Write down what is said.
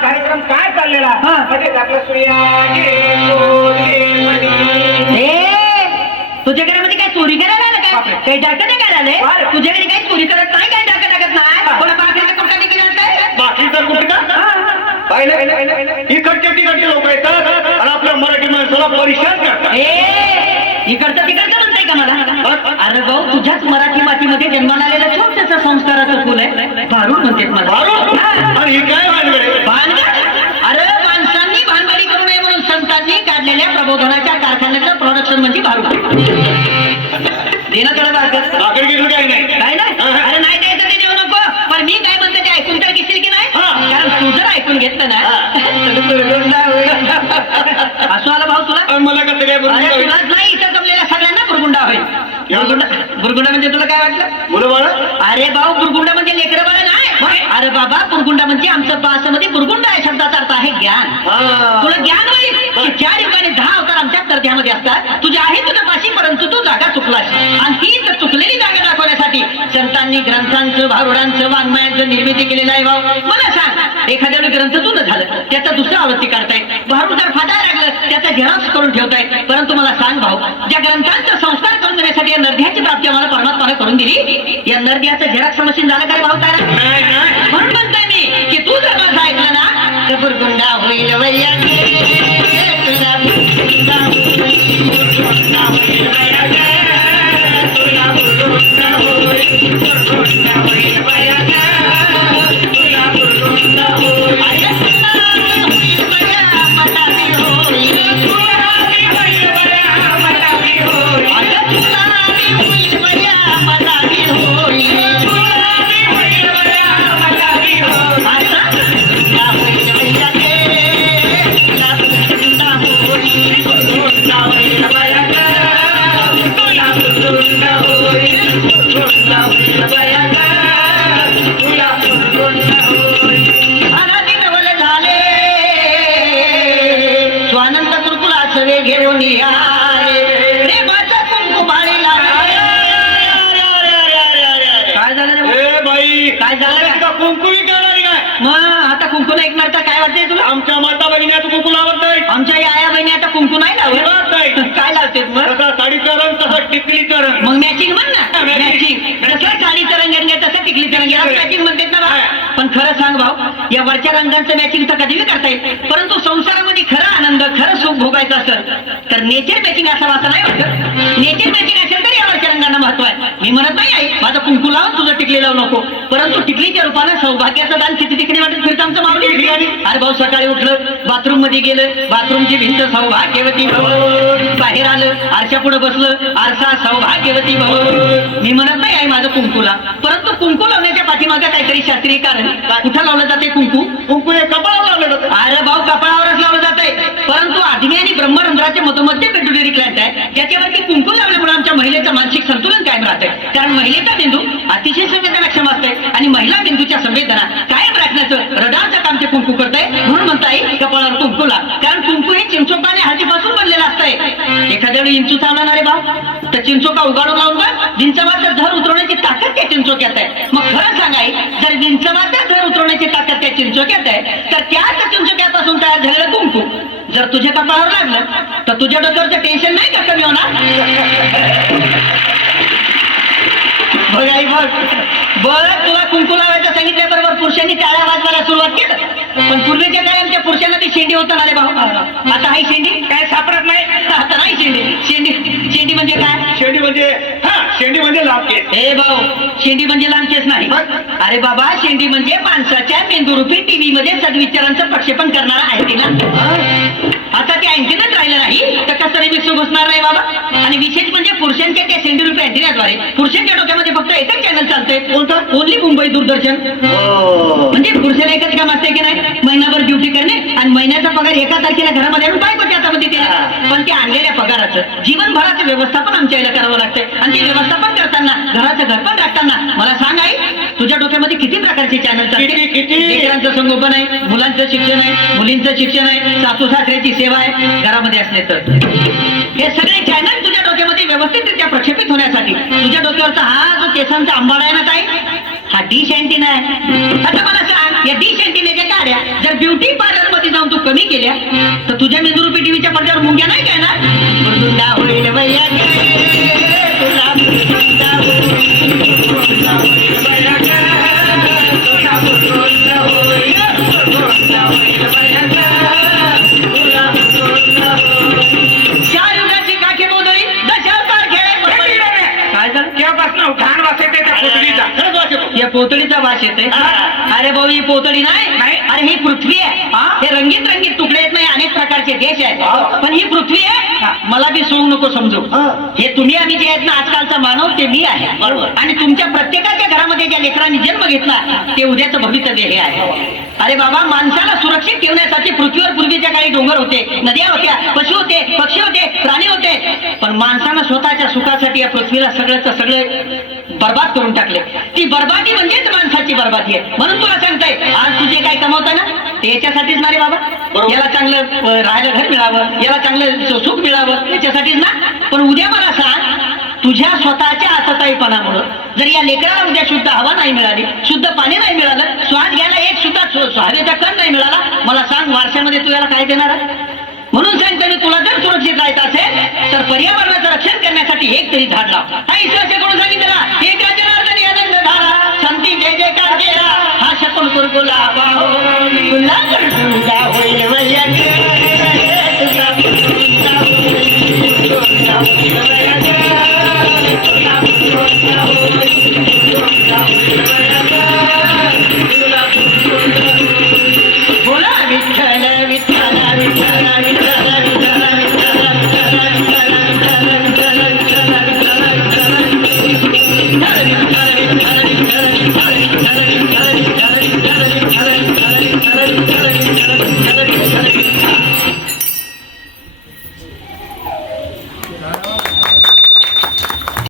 कार्यक्रम काय चाललेला तुझ्या घरामध्ये काय चोरी करायला आलं काय काही टाकत काय झालंय तुझ्या घरी काही चोरी करत नाही काय टाकत नाही कोणा बाकीचा कुठला देखील काय बाकीचा कुठला इकडचे तिकडचे लोक येतात आणि आपल्या मराठी माणसाला परेशान करतात. इकडचं तिकडचं म्हणताय का मला? अरे भाऊ तुझ्याच मराठी मातीमध्ये जन्माला आलेलं छोटस संस्काराचं फुल आहे भारूड म्हणतात मला. आणि हे काय भानगड? अरे माणसांनी भानगडी करू नये म्हणून संतांनी काढलेल्या प्रबोधनाच्या कारखान्याचं प्रोडक्शन म्हणजे भारूड. देणं थोडं भाकर घेतलं काय नाही काय नाही? अरे नाही द्यायचं ते देऊ नको पण मी काय म्हणते ते ऐकून तर घेशील की नाही? कारण तू जर ऐकून घेतलं ना असं आलं भाऊ तुला मला कसं काय तुलाच नाही इथं जमलेल्या सगळ्यांना बुरगुंडा होईल. बुरगुंडा म्हणजे तुला काय वाटलं? मुलं बाळ अरे भाऊ बुरगुंडा म्हणजे लेकरं बाळ नाही. अरे बाबा बुरगुंडा म्हणजे आमचं पासामध्ये बुरगुंडा आहे शब्दाचा अर्थ आहे ज्ञान. तुला ज्ञान होईल की ज्या ठिकाणी 10 अवतार आमच्या तरध्यामध्ये असतात तुझ्या आहे तुझ्या पाशी परंतु तू जागा चुकलास आणि हीच चुकलेली जागा दाखवण्यासाठी संतांनी ग्रंथांचं भारुडांचं वाङ्मयांचं निर्मिती केलेलं आहे. भाऊ मला सांग एखाद्या वेळी ग्रंथ जुनं झालं त्याचा दुसरा आवृत्ती काढताय भारूड जर फाटा लागलं त्याचा झेरॉक्स करून ठेवताय. परंतु मला सांग भाऊ ज्या ग्रंथांचा संस्कार करून देण्यासाठी या नरध्याची प्राप्ती आम्हाला परमात्माने करून दिली या नरध्याचं झेरॉक्स मशीन झालं काय भाऊ तारा? म्हणून म्हणताय मी की तू जर माझं ऐकलं ना तर बुरगुंडा होईल स्वानंद गुरुकुलाचं वे घेऊन काय झालं बाई काय झालं कुंकू विकणारी काय मग आता कुंकू नाही ऐकणार तर काय वाटतंय तुला? आमच्या माता बहिणी आता कुंकू लावत नाही आमच्या आया बहिणी आता कुंकू नाही लावत नाही काय लावते मग? तसा साडीचा रंग तसा टिकलीचा रंग मग मॅचिंग म्हण ना मॅचिंग जसं साडीचा रंग रंग तसं टिकलीचा रंग याला मॅचिंग म्हणतात ना बा. पण खरं सांग भाऊ या वरच्या रंगांचं मॅचिंग तर कधी करता येईल परंतु संसारामध्ये खरा आनंद खरं सुख भोगायचं असेल तर नेचर मॅचिंग असावं असं नाही वाटत. नेचर मॅचिंग असेल तर या वरच्या रंगांना महत्व आहे. मी म्हणत नाही आई माझं कुंकू लावून तुझं टिकली लावू नको परंतु टिकलीच्या रूपानं सौभाग्याचं दान किती तिकडे वाटत फिरतं आमचं मावली. अरे भाऊ सकाळी उठलं बाथरूम मध्ये गेलं बाथरूमची भिंत सौभाग्यवती बाहेर आलं आरशा पुढे बसलं आरसा सौभाग्यवती मी म्हणत नाही आहे माझं कुंकूला परंतु कुंकू लावण्याच्या पाठीमागे काहीतरी शास्त्रीय कारण कुठं लावलं जाते कुंकू? कुंकू हे कपाळावर लावलं जातं. अरे भाऊ कपाळावरच लावलं जात आहे परंतु आग्नेय आणि ब्रह्मरंध्राचे मधोमध्य पेट्युटरी ग्लँड आहे ज्याच्यावरती कुंकू लावल्यामुळे आमच्या महिलेचं मानसिक संतुलन कायम राहते. कारण महिलेचा बिंदू अतिशय संवेदनाक्षम असते आणि महिला बिंदूच्या संवेदना कायम राखण्याचं रडाचं काम ते कुंकू करताय. म्हणून म्हणताय कपाळावर कुंकूला कारण कुंकू हे चिंचोका आणि हळदीपासून बनलेलं असतंय. एखाद्या वेळी इंचू चावला रे भाऊ तर चिंचोका उगाडून लावून बघ विंचवाचं धर उतरवण्याची ताकद त्या चिंचोक्यात आहे. मग खरं सांगाय जर विंचवाचं धर उतरवण्याची ताकद त्या चिंचोक्यात आहे तर त्याच चिंचोक्यापासून तयार झालेलं कुंकू जर तुझ्या कपाळावर लागलं तर तुझ्या डोक्यावरचं टेन्शन नाही का कमी होणार? बघ आई बघ बरं तुला कुंकू लावायचं सांगितल्याबरोबर पुरुषांनी टाळ्या वाजवायला सुरुवात केलं पण पूर्वीच्या काळी आमच्या पुरुषांना ती शेंडी होता ना रे भाऊ. आता हाय शेंडी काय सापडत नाही आता नाही शेंडी. शेंडी शेंडी म्हणजे काय? शेंडी म्हणजे शेंडी म्हणजे लांबकेस. हे भाऊ शेंडी म्हणजे लांबकेस नाही. अरे बाबा शेंडी म्हणजे माणसाच्या मेंदूरूपी टीव्ही मध्ये सद्विचारांचं प्रक्षेपण करणारा आहे ती ना. आता ते अँटेनाच राहिलं नाही तर कसं रे मिक्सर घुसणार नाही बाबा. आणि विशेष म्हणजे पुरुषांच्या त्या सेंडी रुपये अँटिनाद्वारे पुरुषांच्या डोक्यामध्ये फक्त एकच चॅनल चालतंय, कोणतं? ओनली मुंबई दूरदर्शन. हो. म्हणजे पुरुषाला एकच काम असते की नाही, महिनाभर ड्युटी करणे आणि महिन्याचा पगार एका तारखेला घरामध्ये आणून बायकोच्या हातामध्ये देणे. पण त्या आणलेल्या पगाराचं जीवनभराचं व्यवस्थापन आमच्या याला करावं लागतंय. आणि ते व्यवस्थापन करताना घराचं घर पण राखताना मला सांग आई, तुझ्या डोक्यामध्ये किती प्रकारचे चॅनल किती? लेकरांचं संगोपन आहे, मुलांचं शिक्षण आहे, मुलींचं शिक्षण आहे, सासू सासऱ्याची सेवा आहे घरामध्ये असले तर. हे सगळे चॅनल तुझ्या डोक्यामध्ये व्यवस्थितरित्या प्रक्षेपित होण्यासाठी तुझ्या डोक्यावरचा हा जो केसांचा आंबाडा आहे ना ताई, हा डिश अँटिना आहे. आता मला सांग, या डिश अँटिनेच्या गाड्या जर ब्युटी पार्लर मध्ये जाऊन तू कमी केल्या तर तुझ्या मेंदुरूपी टीव्हीच्या पडद्यावर मुंग्या नाही काय ना? मुर्दुंडा होईल बया गे, तुला मुर्दुंडा होईल, मुर्दुंडा होईल बया गे, तुला मुर्दुंडा होईल, मुर्दुंडा होईल बया गे, तुला मुर्दुंडा होईल. चार युगाची काठी बोदळी दशावतार खेळे. काय झालं? तेव्हापासून घाण वास येते त्या पुतळीचा. खरंच वाच येतो. या पोतळीचा वास येते. हा. अरे भाऊ ही पोतळी नाही, नाही. अरे ही पृथ्वी आहे. हा. हे रंगीत रंगीत तुकडे आहेत, नाही अनेक प्रकारचे देश आहेत, हा. पण ही पृथ्वी आहे. मला बी सोडू नको समजू. हा. हे तुम्ही आणि जे आहेत ना आजकालचा मानव, ते मी आहे. बरोबर. आणि तुमच्या प्रत्येकाच्या घरामध्ये ज्या लेकरांनी जन्म घेतला ते उद्याचं भवितव्य हे आहे. अरे बाबा, माणसाला सुरक्षित ठेवण्यासाठी पृथ्वीवर पूर्वीच्या काळी डोंगर होते, नद्या होत्या, पशु होते, पक्षी होते, प्राणी होते. पण माणसानं स्वतःच्या सुखासाठी या पृथ्वीला सगळंच सगळं बर्बाद करून टाकले. ती बर्बादी म्हणजेच माणसाची बर्बादी आहे. म्हणून तुला सांगताय, आज तुझे काय कमवताय ना ते याच्यासाठीच ना रे बाबा. बरोबर. याला चांगलं राहायला घर मिळावं, याला चांगलं सुख मिळावं, याच्यासाठीच ना. पण उद्या मला सांग, तुझ्या स्वतःच्या आतताईपणामुळं जर या लेकराला उद्या शुद्ध हवा नाही मिळाली, शुद्ध पाणी नाही मिळालं, श्वास घ्यायला एक सुद्धा हवेचा कण नाही मिळाला, मला सांग वारशामध्ये तू याला काय देणार आहे? म्हणून सांगतो मी, तुला जर सुरक्षित राहायचं असेल तर पर्यावरणाचं रक्षण करण्यासाठी एक तरी झाड लाव. हा ईश्वराकडून सांगितलं ना, हे जनार्दन आनंद धारा संती जय जयकार केला, हा शकून कुरकुला पाहो तुला गुंडा होईल वैया गे, तुला गुंडा होईल, गुंडा होईल.